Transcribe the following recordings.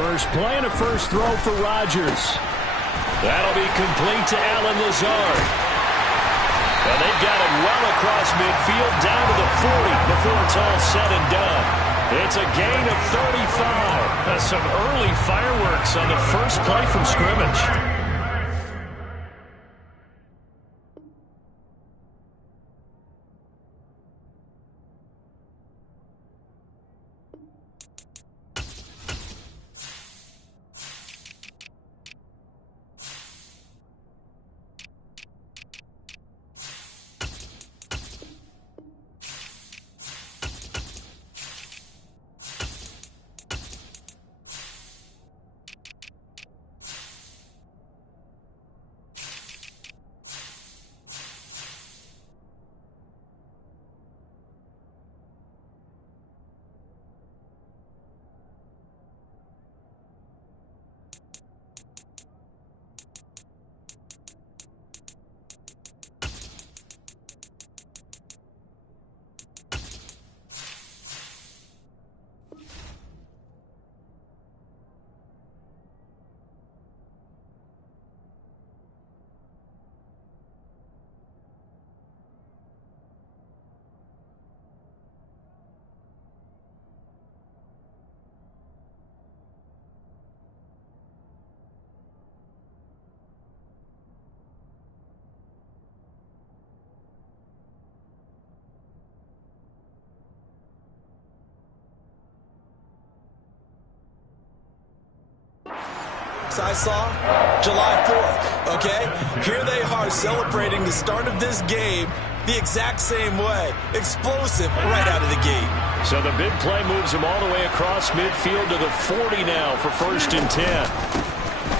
first play and a first throw for Rodgers. That'll be complete to Allen Lazard. And they've got it well across midfield down to the 40 before it's all said and done. It's a gain of 35. That's some early fireworks on the first play from scrimmage. I saw July 4th, okay? Here they are celebrating the start of this game the exact same way. Explosive right out of the gate. So the big play moves him all the way across midfield to the 40 now for 1st and 10.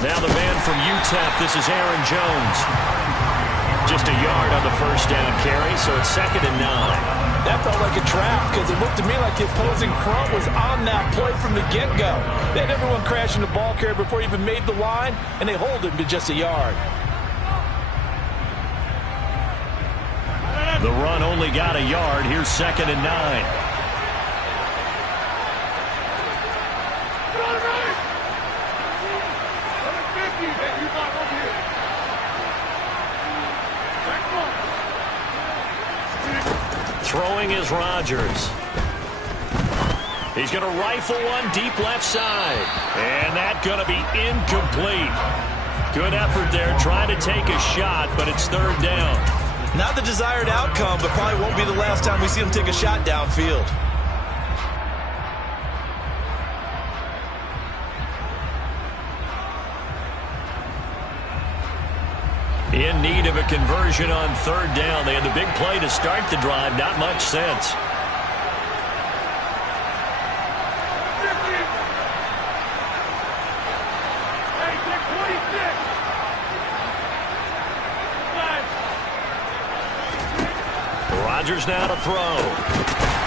Now the man from UTEP, this is Aaron Jones. Just a yard on the first down carry, so it's 2nd and 9. That felt like a trap because it looked to me like the opposing front was on that play from the get-go. They had everyone crashing the ball carrier before he even made the line, and they hold him to just a yard. The run only got a yard. Here's 2nd and 9. Throwing is Rodgers. He's going to rifle one deep left side. And that's going to be incomplete. Good effort there, trying to take a shot, but it's 3rd down. Not the desired outcome, but probably won't be the last time we see him take a shot downfield. In need of a conversion on 3rd down. They had the big play to start the drive. Not much sense. Rodgers now to throw.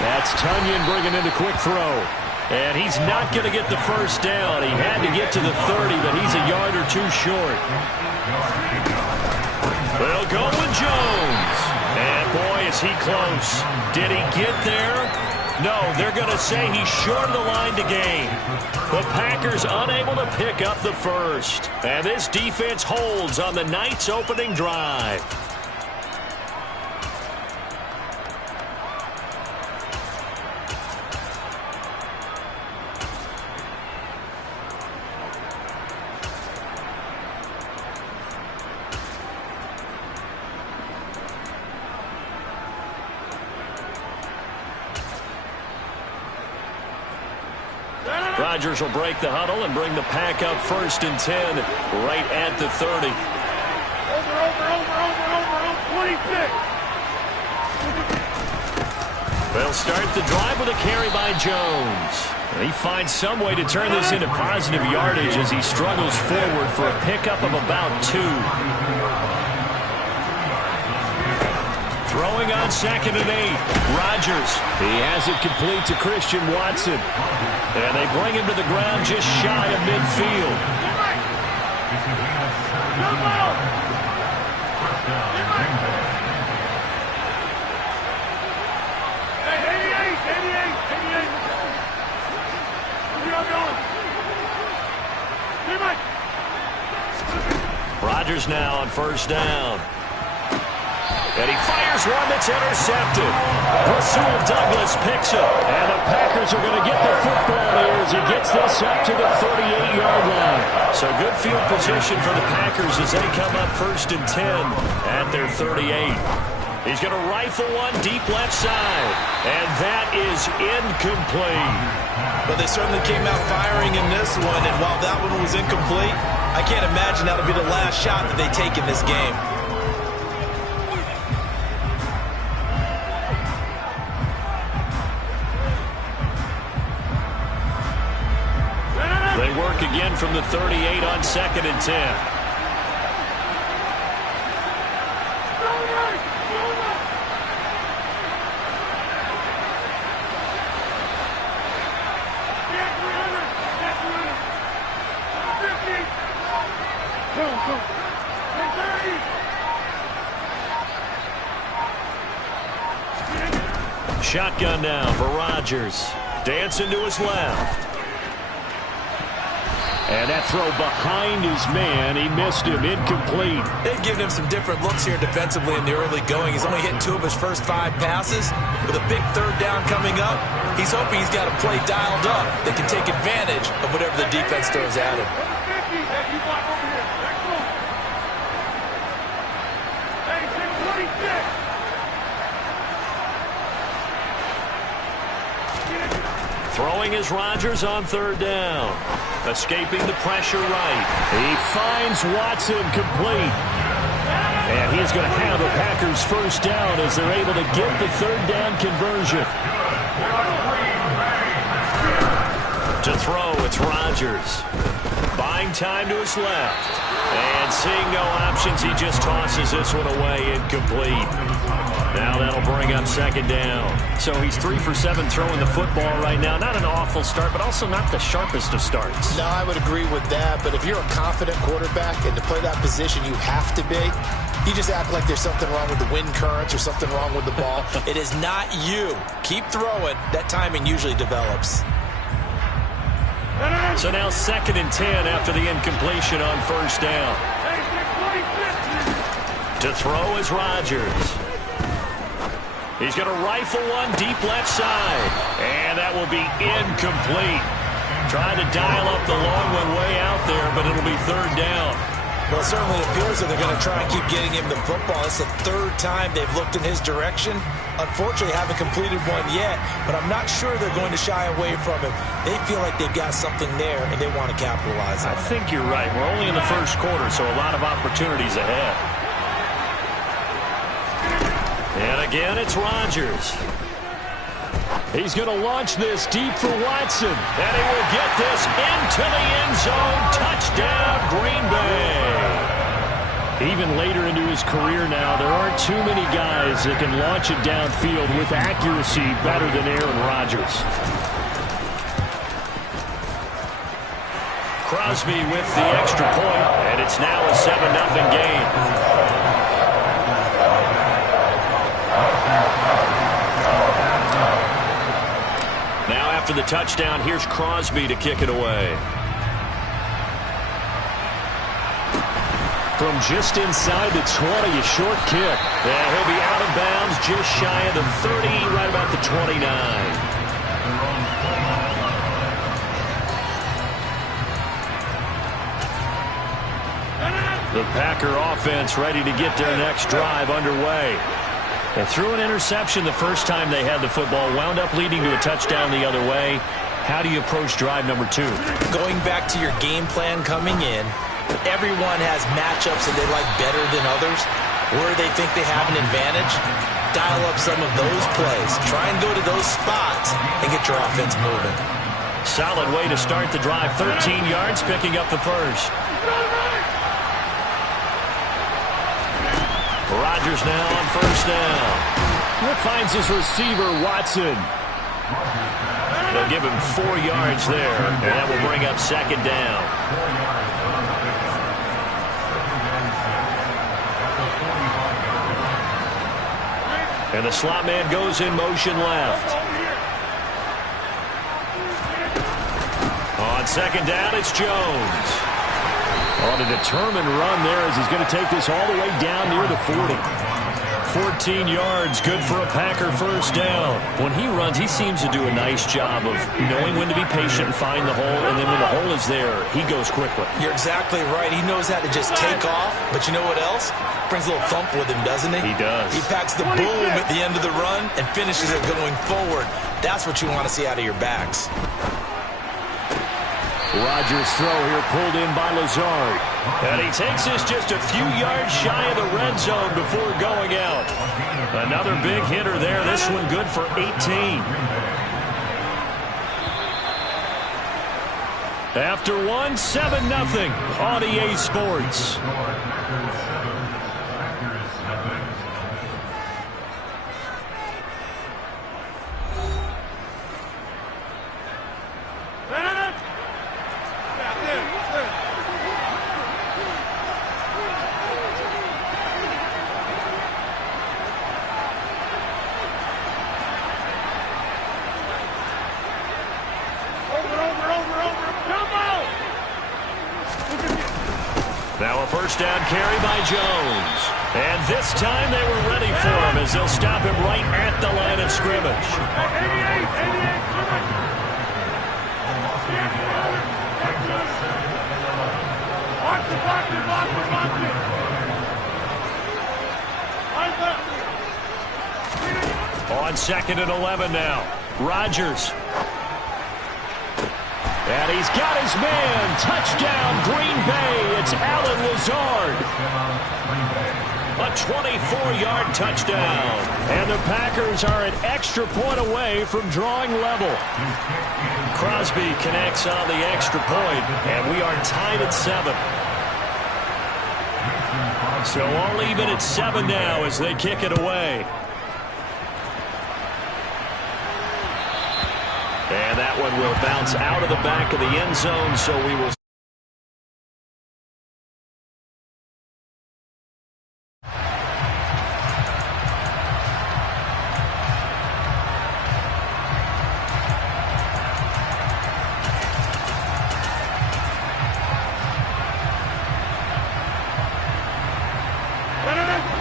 That's Tonyan bringing in the quick throw. And he's not going to get the first down. He had to get to the 30, but he's a yard or two short. They'll go with Jones. And boy, is he close. Did he get there? No, they're going to say he's short of the line to gain. The Packers unable to pick up the first. And this defense holds on the night's opening drive. Rodgers will break the huddle and bring the pack up 1st and 10 right at the 30. Over, 26. They'll start the drive with a carry by Jones. He finds some way to turn this into positive yardage as he struggles forward for a pickup of about 2. Throwing on 2nd and 8. Rodgers. He has it complete to Christian Watson. And they bring him to the ground just shy of midfield. Rodgers now on first down. And he fires one that's intercepted. Rasul Douglas picks it. And the Packers are going to get the football here as he gets this up to the 38-yard line. So good field position for the Packers as they come up 1st and 10 at their 38. He's going to rifle one deep left side. And that is incomplete. But they certainly came out firing in this one. And while that one was incomplete, I can't imagine that'll be the last shot that they take in this game. They work again from the 38 on 2nd and 10. Shotgun now for Rodgers. Dancing to his left. And that throw behind his man, he missed him, incomplete. They've given him some different looks here defensively in the early going. He's only hit 2 of his first 5 passes. With a big 3rd down coming up, he's hoping he's got a play dialed up that can take advantage of whatever the defense throws at him. Throwing is Rodgers on 3rd down. Escaping the pressure right. He finds Watson complete. And he's going to have a Packers 1st down as they're able to get the 3rd down conversion. To throw, it's Rodgers. Buying time to his left. And seeing no options, he just tosses this one away, incomplete. Now that'll bring up 2nd down. So he's 3 for 7 throwing the football right now. Not an awful start, but also not the sharpest of starts. No, I would agree with that. But if you're a confident quarterback and to play that position you have to be, you just act like there's something wrong with the wind currents or something wrong with the ball. It is not you. Keep throwing. That timing usually develops. So now 2nd and 10 after the incompletion on 1st down. To throw is Rodgers. He's going to rifle one deep left side. And that will be incomplete. Trying to dial up the long one way out there, but it'll be 3rd down. Well, it certainly appears that they're going to try and keep getting him the football. It's the 3rd time they've looked in his direction. Unfortunately, haven't completed one yet, but I'm not sure they're going to shy away from him. They feel like they've got something there, and they want to capitalize on it. I think you're right. We're only in the 1st quarter, so a lot of opportunities ahead. And again, it's Rodgers. He's going to launch this deep for Watson. And he will get this into the end zone. Touchdown, Green Bay. Even later into his career now, there aren't too many guys that can launch it downfield with accuracy better than Aaron Rodgers. Crosby with the extra point, and it's now a 7-0 game. Now after the touchdown, here's Crosby to kick it away. From just inside the 20, a short kick. And he'll be out of bounds just shy of the 30, right about the 29. The Packer offense ready to get their next drive underway. They threw an interception the first time they had the football, wound up leading to a touchdown the other way. How do you approach drive number 2? Going back to your game plan coming in, everyone has matchups that they like better than others. Where they think they have an advantage, dial up some of those plays. Try and go to those spots and get your offense moving. Solid way to start the drive. 13 yards, picking up the first. Rodgers now on first down. He finds his receiver, Watson. They'll give him 4 yards there, and that will bring up 2nd down. And the slot man goes in motion left. On 2nd down, it's Jones. On a determined run there as he's going to take this all the way down near the 40. 14 yards, good for a Packer first down. When he runs, he seems to do a nice job of knowing when to be patient and find the hole, and then when the hole is there, he goes quickly. You're exactly right. He knows how to just take off, but you know what else? Brings a little thump with him, doesn't he? He does. He packs the boom at the end of the run and finishes it going forward. That's what you want to see out of your backs. Rodgers' throw here pulled in by Lazard. And he takes this just a few yards shy of the red zone before going out. Another big hitter there. This one good for 18. After one, 7-0 on EA Sports. Now a first down carry by Jones. And this time they were ready for him as they'll stop him right at the line of scrimmage. On 2nd and 11 now. Rodgers. And he's got his man. Touchdown, Green Bay. It's Allen Lazard. A 24-yard touchdown. And the Packers are an extra point away from drawing level. Crosby connects on the extra point, and we are tied at 7. So all even at 7 now as they kick it away. And that one will bounce out of the back of the end zone, so we will.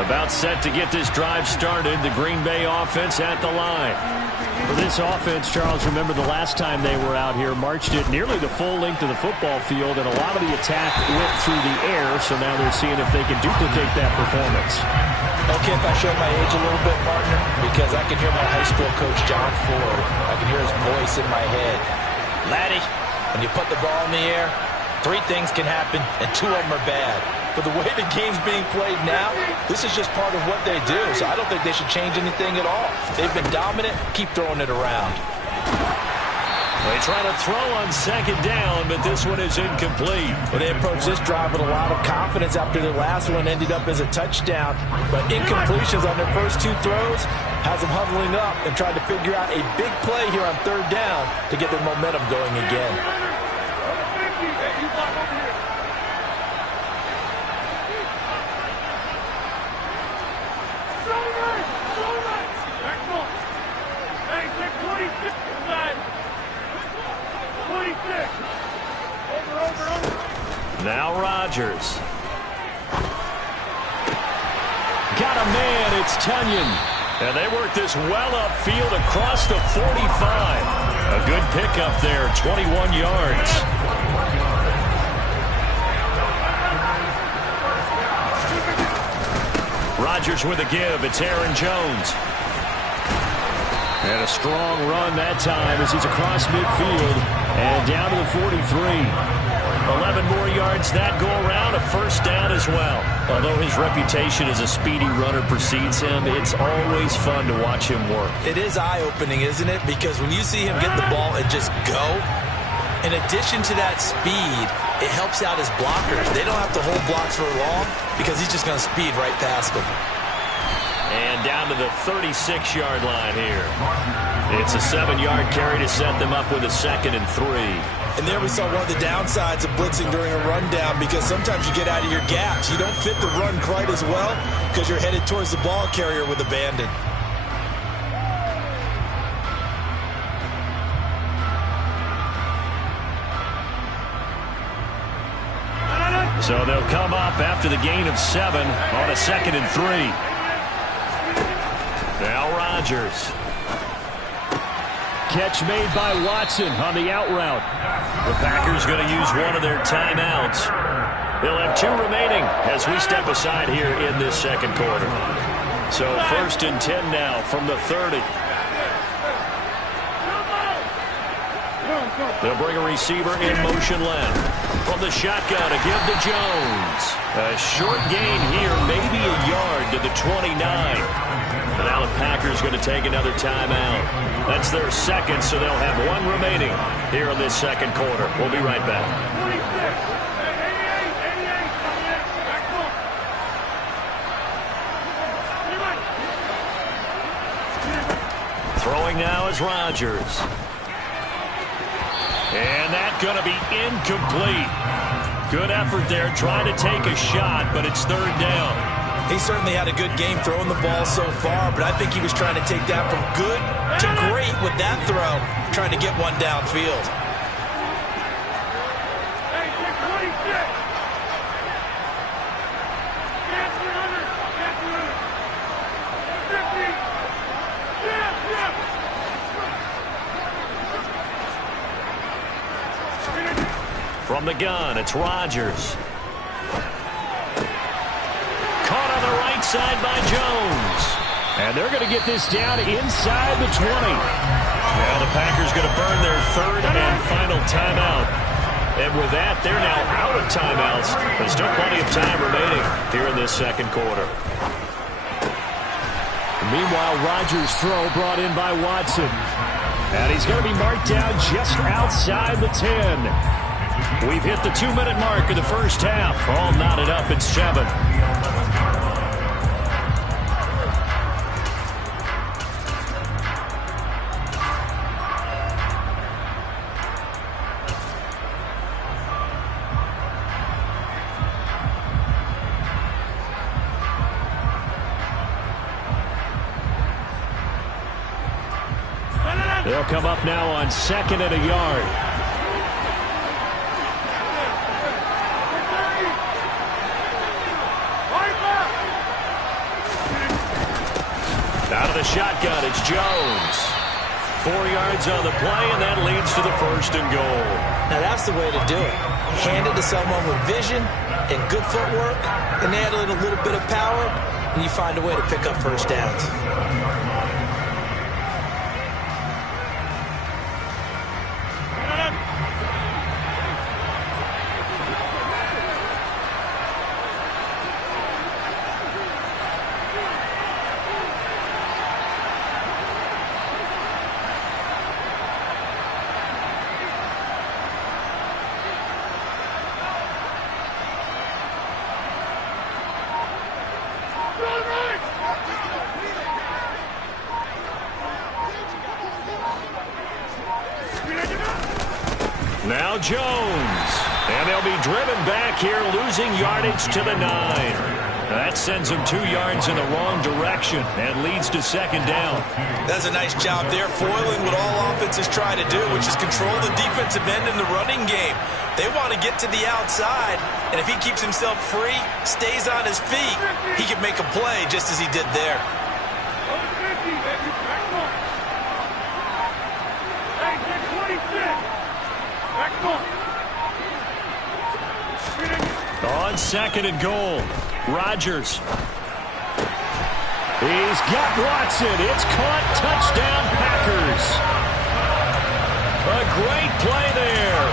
About set to get this drive started, the Green Bay offense at the line. For this offense, Charles, remember the last time they were out here, marched it nearly the full length of the football field, and a lot of the attack went through the air, so now they're seeing if they can duplicate that performance. Okay, if I show my age a little bit, partner, because I can hear my high school coach, John Ford. I can hear his voice in my head. Laddie, when you put the ball in the air, 3 things can happen, and 2 of them are bad. But the way the game's being played now, this is just part of what they do. So I don't think they should change anything at all. They've been dominant. Keep throwing it around. They try to throw on 2nd down, but this one is incomplete. Well, they approached this drive with a lot of confidence after their last one ended up as a touchdown. But incompletions on their first 2 throws has them huddling up and trying to figure out a big play here on 3rd down to get their momentum going again. Now Rodgers. Got a man, it's Tunyon. And they work this well upfield across the 45. A good pickup there, 21 yards. Rodgers with a give, it's Aaron Jones. And a strong run that time as he's across midfield and down to the 43. 11 more yards that go around, a first down as well. Although his reputation as a speedy runner precedes him, it's always fun to watch him work. It is eye-opening, isn't it? Because when you see him get the ball and just go, in addition to that speed, it helps out his blockers. They don't have to hold blocks for long because he's just going to speed right past them. And down to the 36-yard line here. It's a 7-yard carry to set them up with a 2nd and 3. And there we saw one of the downsides of blitzing during a rundown, because sometimes you get out of your gaps. You don't fit the run quite as well because you're headed towards the ball carrier with abandon. So they'll come up after the gain of 7 on a 2nd and 3. Now Rodgers. Catch made by Watson on the out route. The Packers going to use one of their timeouts. They'll have 2 remaining as we step aside here in this second quarter. So 1st and 10 now from the 30. They'll bring a receiver in motion left. From the shotgun to give to Jones. A short gain here, maybe a yard to the 29. And now the Packers going to take another timeout. That's their 2nd, so they'll have 1 remaining here in this second quarter. We'll be right back. Throwing now is Rodgers. And that's going to be incomplete. Good effort there, trying to take a shot, but it's 3rd down. He certainly had a good game throwing the ball so far, but I think he was trying to take that from good to great with that throw, trying to get one downfield. From the gun, it's Rodgers. Caught on the right side by Jones. And they're going to get this down inside the 20. Now the Packers going to burn their 3rd and final timeout. And with that, they're now out of timeouts. There's still plenty of time remaining here in this second quarter. Meanwhile, Rodgers' throw brought in by Watson. And he's going to be marked down just outside the 10. We've hit the 2-minute mark of the first half. All knotted up at 7. They'll come up now on 2nd and a yard. Out of the shotgun, it's Jones. 4 yards on the play, and that leads to the 1st and goal. Now that's the way to do it. Hand it to someone with vision and good footwork, and add a little bit of power, and you find a way to pick up first downs. Now Jones. And they'll be driven back here, losing yardage to the 9. That sends them 2 yards in the wrong direction and leads to 2nd down. That's a nice job there, foiling what all offenses try to do, which is control the defensive end in the running game. They want to get to the outside, and if he keeps himself free, stays on his feet, he can make a play just as he did there. On 2nd and goal, Rodgers. He's got Watson. It's caught. Touchdown, Packers. A great play there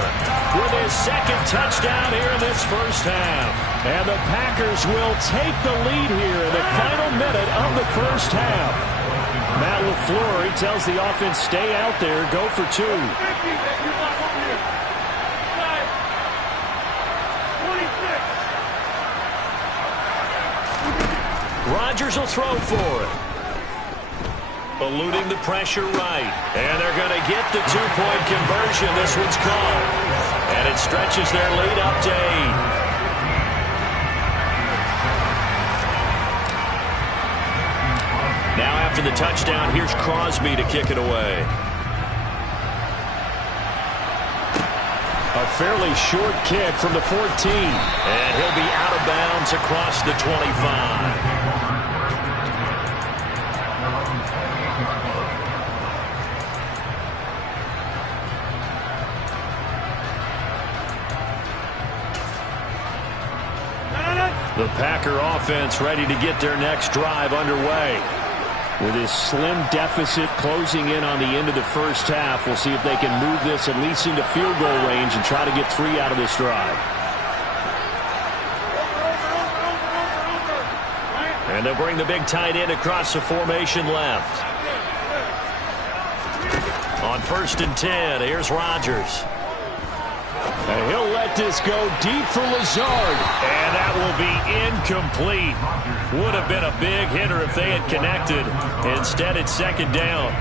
with his 2nd touchdown here in this first half. And the Packers will take the lead here in the final minute of the first half. Matt LaFleur, he tells the offense, stay out there, go for 2. Rodgers will throw for it. Eluding the pressure right. And they're going to get the 2-point conversion. This one's caught. And it stretches their lead up to 8. Now after the touchdown, here's Crosby to kick it away. A A fairly short kick from the 14. And he'll be out of bounds across the 25. The Packer offense ready to get their next drive underway. With this slim deficit closing in on the end of the first half, we'll see if they can move this at least into field goal range and try to get 3 out of this drive. And they'll bring the big tight end across the formation left. On 1st and 10, here's Rodgers. And he'll let this go deep for Lazard. And that will be incomplete. Would have been a big hitter if they had connected. Instead, it's 2nd down.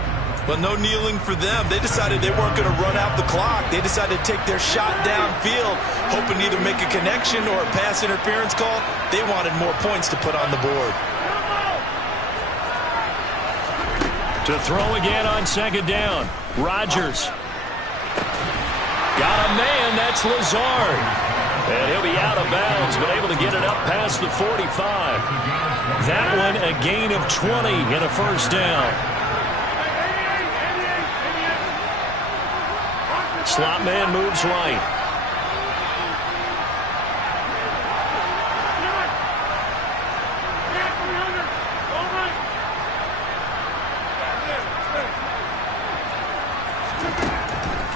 Well, no kneeling for them. They decided they weren't going to run out the clock. They decided to take their shot downfield, hoping to either make a connection or a pass interference call. They wanted more points to put on the board. To throw again on 2nd down. Rodgers. Got a man, that's Lazard. And he'll be out of bounds, but able to get it up past the 45. That one a gain of 20 and a 1st down. Slot man moves right.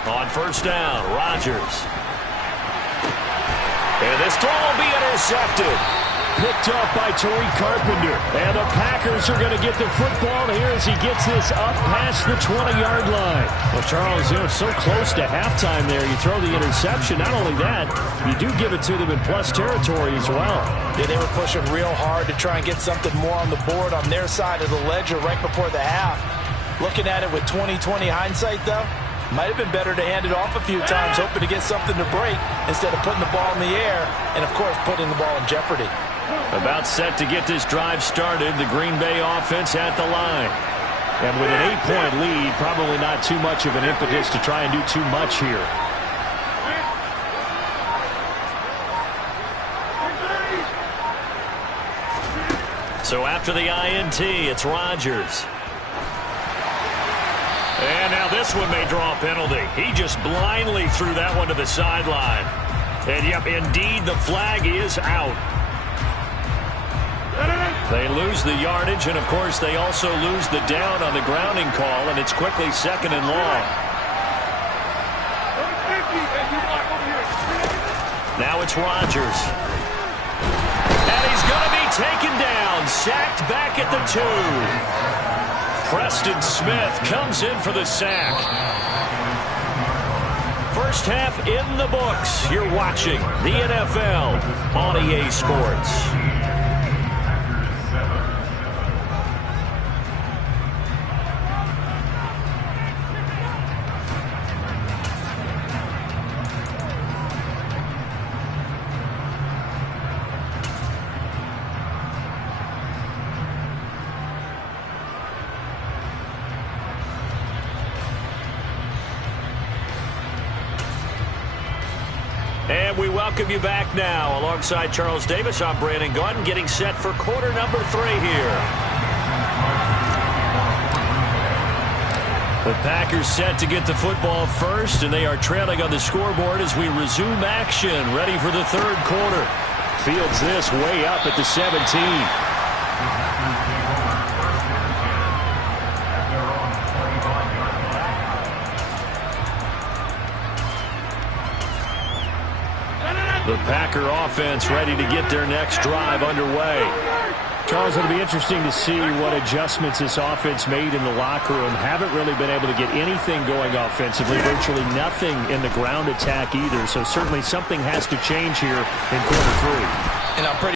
On 1st down, Rodgers. And this throw will be intercepted. Picked up by Tariq Carpenter. And the Packers are going to get the football here as he gets this up past the 20-yard line. Well, Charles, you know, so close to halftime there. You throw the interception. Not only that, you do give it to them in plus territory as well. Yeah, they were pushing real hard to try and get something more on the board on their side of the ledger right before the half. Looking at it with 20/20 hindsight, though, might have been better to hand it off a few times, hoping to get something to break instead of putting the ball in the air and, of course, putting the ball in jeopardy. About set to get this drive started, the Green Bay offense at the line. And with an 8-point lead, probably not too much of an impetus to try and do too much here. So after the INT, it's Rodgers. And now this one may draw a penalty. He just blindly threw that one to the sideline. And, yep, indeed, the flag is out. They lose the yardage, and, of course, they also lose the down on the grounding call, and it's quickly 2nd and long. Now it's Rodgers. And he's going to be taken down, sacked back at the 2. Preston Smith comes in for the sack. First half in the books. You're watching the NFL on EA Sports. And we welcome you back now. Alongside Charles Davis, I'm Brandon Gaudin, getting set for quarter number 3 here. The Packers set to get the football first, and they are trailing on the scoreboard as we resume action, ready for the 3rd quarter. Fields this way up at the 17. The Packer offense ready to get their next drive underway. Charles, it'll be interesting to see what adjustments this offense made in the locker room. Haven't really been able to get anything going offensively, virtually nothing in the ground attack either. So certainly something has to change here in quarter 3. And I'm pretty